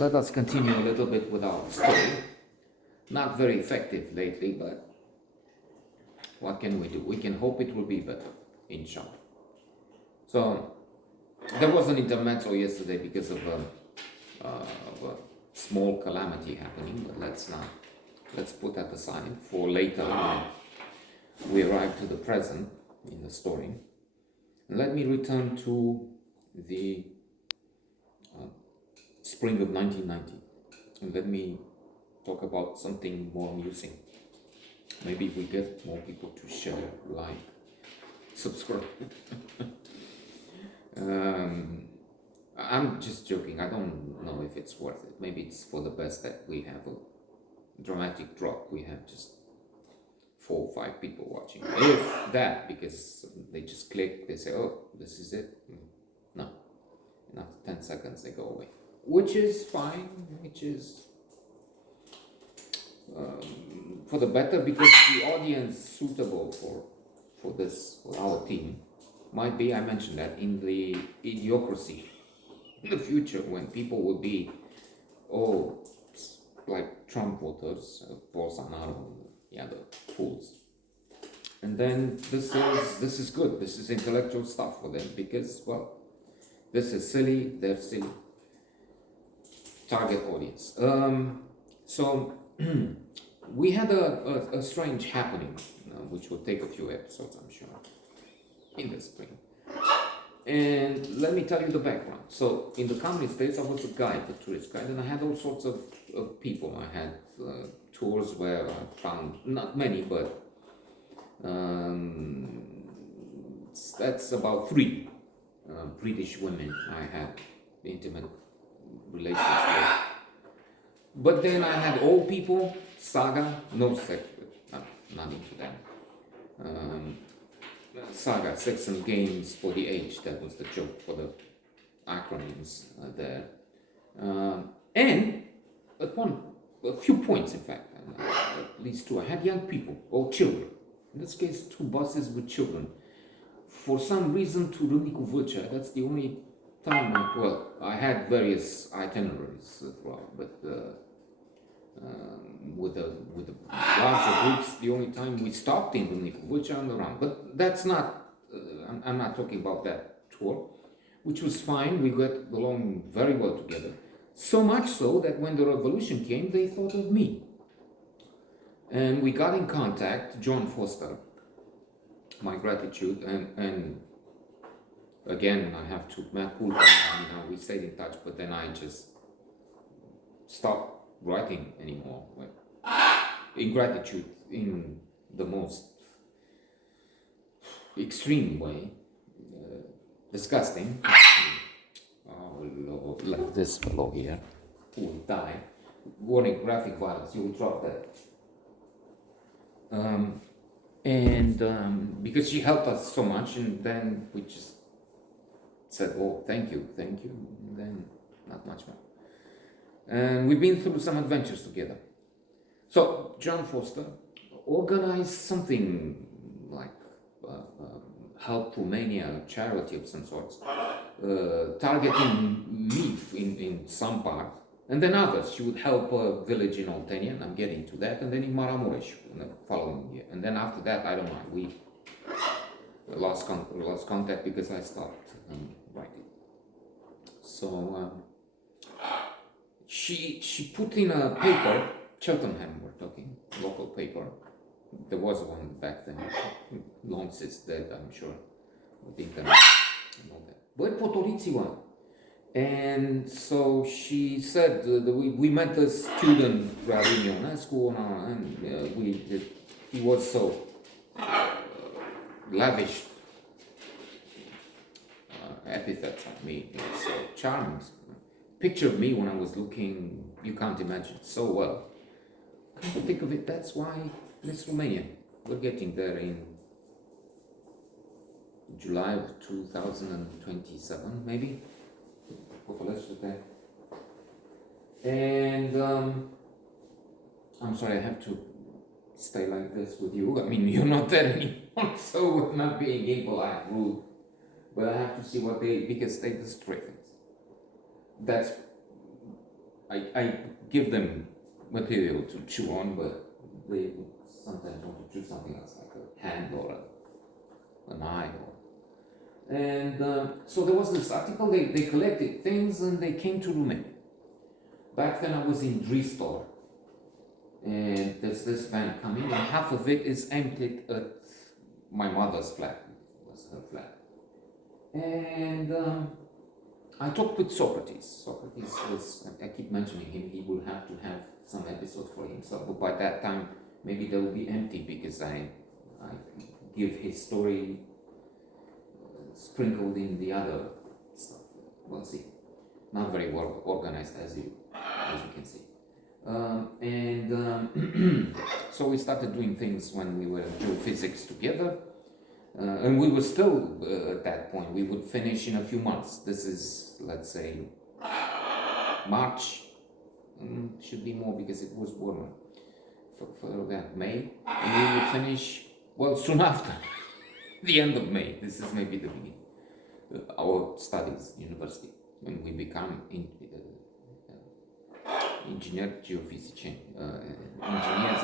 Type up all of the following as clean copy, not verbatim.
let us continue a little bit with our story. Not very effective lately, but what can we do? We can hope it will be better, inshallah. So, there was an intermezzo yesterday because of a small calamity happening, but let's put that aside for later when we arrive to the present in the story. And let me return to the spring of 1990, and let me talk about something more amusing. Maybe we get more people to share, like, subscribe. I'm just joking. I don't know if it's worth it. Maybe it's for the best that we have a dramatic drop. We have just 4 or 5 people watching. If that, because they just click, they say, oh, this is it. No. And after 10 seconds, they go away. Which is fine, which is for the better, because the audience suitable for this, for our team, might be, I mentioned that, in the idiocracy in the future, when people will be, like Trump voters, Bolsonaro, the other fools. And then this is good. This is intellectual stuff for them, because, well, this is silly, they're silly. Target audience. So we had a strange happening, which will take a few episodes, I'm sure, in the spring. And let me tell you the background. So in the communist days, I was a guide, a tourist guide, and I had all sorts of people. I had tours where I found not many, but that's about 3 British women I had intimate relations with. But then I had old people, saga, no sex, not into that. Saga, sex and games for the age, that was the joke for the acronyms there. And at a few points, in fact, at least 2, I had young people or children. In this case, 2 buses with children. For some reason, to Râmnicu Vâlcea, that's the only time, I had various itineraries throughout, but with the larger groups, the only time we stopped in Râmnicu Vâlcea on the run. But that's not, I'm not talking about that tour, which was fine. We got along very well together. So much so that when the revolution came, they thought of me. And we got in contact, John Foster, my gratitude, and again, I have to, we stayed in touch, but then I just stopped writing anymore. Ingratitude in the most extreme way, disgusting. Oh Lord, like this fellow here, who will die. Warning, graphic violence, you will drop that. Because she helped us so much, and then we just said, oh, thank you, and then not much more. And we've been through some adventures together. So John Foster organized something like Help Romania, charity of some sorts, targeting me in some part, and then others. She would help a village in Oltenia, and I'm getting to that, and then in Maramureș in the following year. And then after that, I don't know, we lost contact because I stopped writing. So she put in a paper, Cheltenham we're talking, local paper. There was one back then, long since dead, I'm sure, with the internet and all that. Băi, potoriți-vă! And so she said, we met a student, Rarin Ionescu, and he was so lavish epithets on me, so charming. Picture of me when I was looking, you can't imagine, so well. Come to think of it, that's why Miss Romania. We're getting there in July of 2027, maybe. And I'm sorry, I have to stay like this with you. I mean, you're not there anymore, so we're not being impolite, rude. But I have to see what because they destroy things. That's I give them material to chew on, but they sometimes want to chew something else, like a hand or an eye. And so there was this article, they collected things and they came to Romania. Back then I was in Dristore, and there's this van coming, and half of it is emptied at my mother's flat. It was her flat. And I talked with Socrates. Socrates was, I keep mentioning him, he will have to have some episodes for himself, but by that time maybe they will be empty because I give his story sprinkled in the other stuff. We'll see. Not very well organized as you can see. So we started doing things when we were in geophysics together. And we were still at that point, we would finish in a few months. This is, let's say, March, should be more because it was warmer, for that May, and we would finish, well, soon after, the end of May. This is maybe the beginning, our studies, university, when we become engineers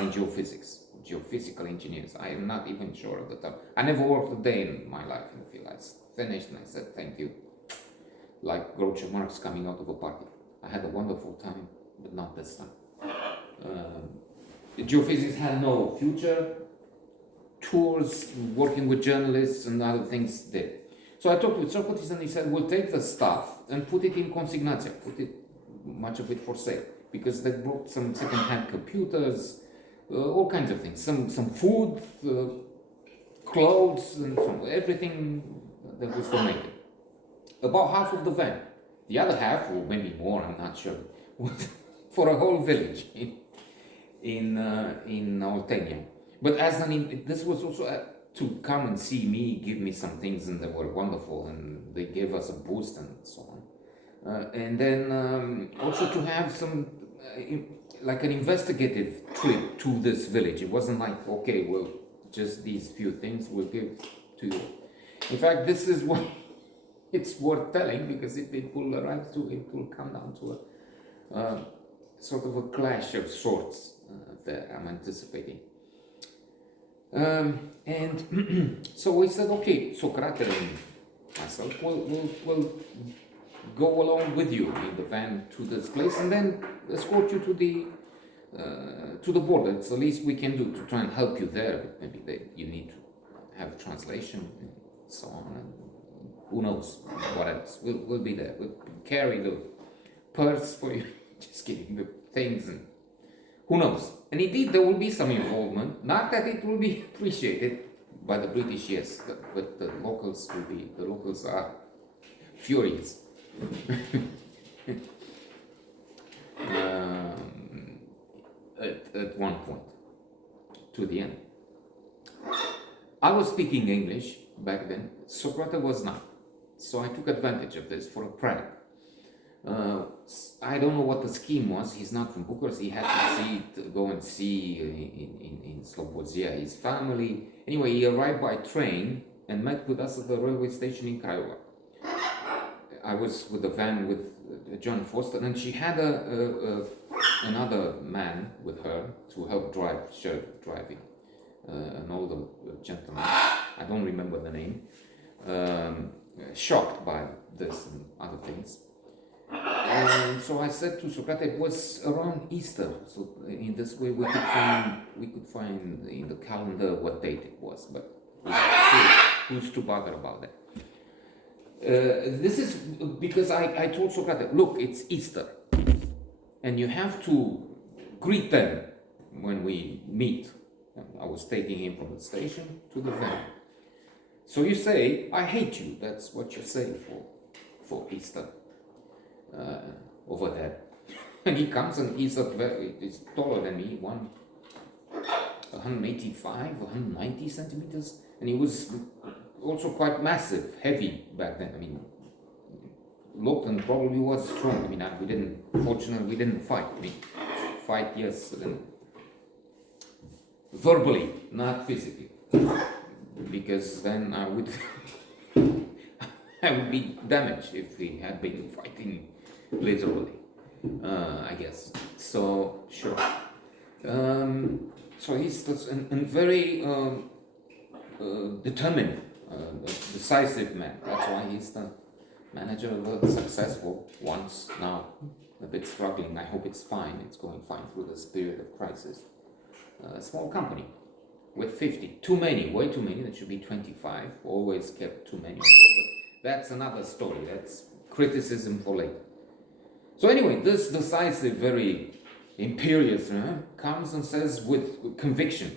in geophysics. Geophysical engineers. I am not even sure of the term. I never worked a day in my life in the field. I finished and I said thank you. Like Groucho Marx coming out of a party. I had a wonderful time, but not this time. Geophysics had no future. Tours, working with journalists and other things did. So I talked with Socrates and he said, we'll take the stuff and put it in consignatia, put it, much of it for sale. Because they brought some second-hand computers, all kinds of things, some food, clothes, and everything that was donated. About half of the van. The other half, or maybe more, I'm not sure, was for a whole village in Oltenia. But this was also to come and see me, give me some things, and they were wonderful, and they gave us a boost and so on. And then also to have some like an investigative trip to this village. It wasn't like, okay, well, just these few things we'll give to you. In fact, this is what it's worth telling, because it will come down to a sort of a clash of sorts that I'm anticipating. And so we said, okay, Socrates and myself will go along with you in the van to this place and then escort you to the border. It's the least we can do to try and help you there. But maybe you need to have translation and so on. And who knows what else? We'll be there. We'll carry the purse for you. Just kidding, the things, and who knows. And indeed, there will be some involvement. Not that it will be appreciated by the British, yes, but the locals will be. The locals are furious. At one point, to the end. I was speaking English back then, Socrates was not. So I took advantage of this for a prank. I don't know what the scheme was. He's not from Bucharest. He had to go and see in Slobozia his family. Anyway, he arrived by train and met with us at the railway station in Craiova. I was with the van with John Foster, and she had another man with her to help share driving, an older gentleman. I don't remember the name. Shocked by this and other things. And so I said to Socrates, it was around Easter. So in this way we could find in the calendar what date it was, but who's to bother about that? This is because I told Socrates, look, it's Easter, and you have to greet them when we meet. I was taking him from the station to the van. So you say, I hate you. That's what you say for Easter over there. And he comes and he's taller than me, 185, 190 centimeters, and he was also quite massive, heavy back then. I mean, looked and probably was strong. I mean, fortunately we didn't fight. I mean, fight, yes, verbally, not physically, because then I would be damaged if we had been fighting literally. I guess. So sure. So he's and very determined, decisive man. That's why he's the manager of a successful once now. A bit struggling. I hope it's fine. It's going fine through this period of crisis. A small company with 50. Too many, way too many. There should be 25. Always kept too many on board. But that's another story. That's criticism for later. So anyway, this decisive, very imperious comes and says with conviction,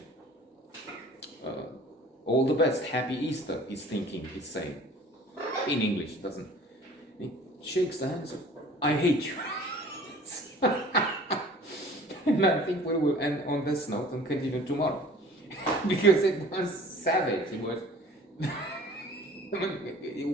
all the best, happy Easter, he's thinking, he's saying. In English, doesn't. He shakes the hands. I hate you. And I think we will end on this note and continue tomorrow. Because it was savage. It was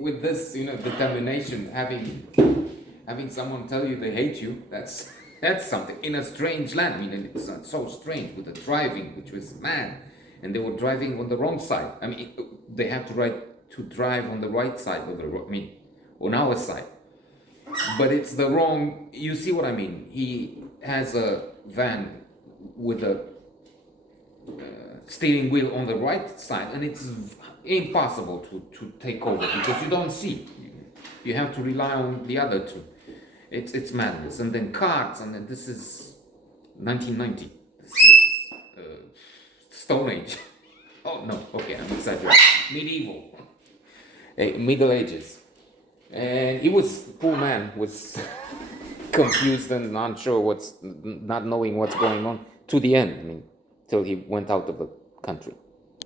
with this, determination, having someone tell you they hate you, that's something. In a strange land. I mean, and it's so strange with the driving, which was mad. And they were driving on the wrong side. I mean, they have to drive on the right side of the road. I mean, on our side. But it's the wrong, you see what I mean? He has a van with a steering wheel on the right side, and it's impossible to take over because you don't see. You have to rely on the other two. It's madness. And then carts, and then this is 1990. This is Stone Age. Oh no, okay, I'm exaggerating. Medieval. Middle Ages. And he was, poor man, was confused and unsure not knowing what's going on to the end, I mean, till he went out of the country.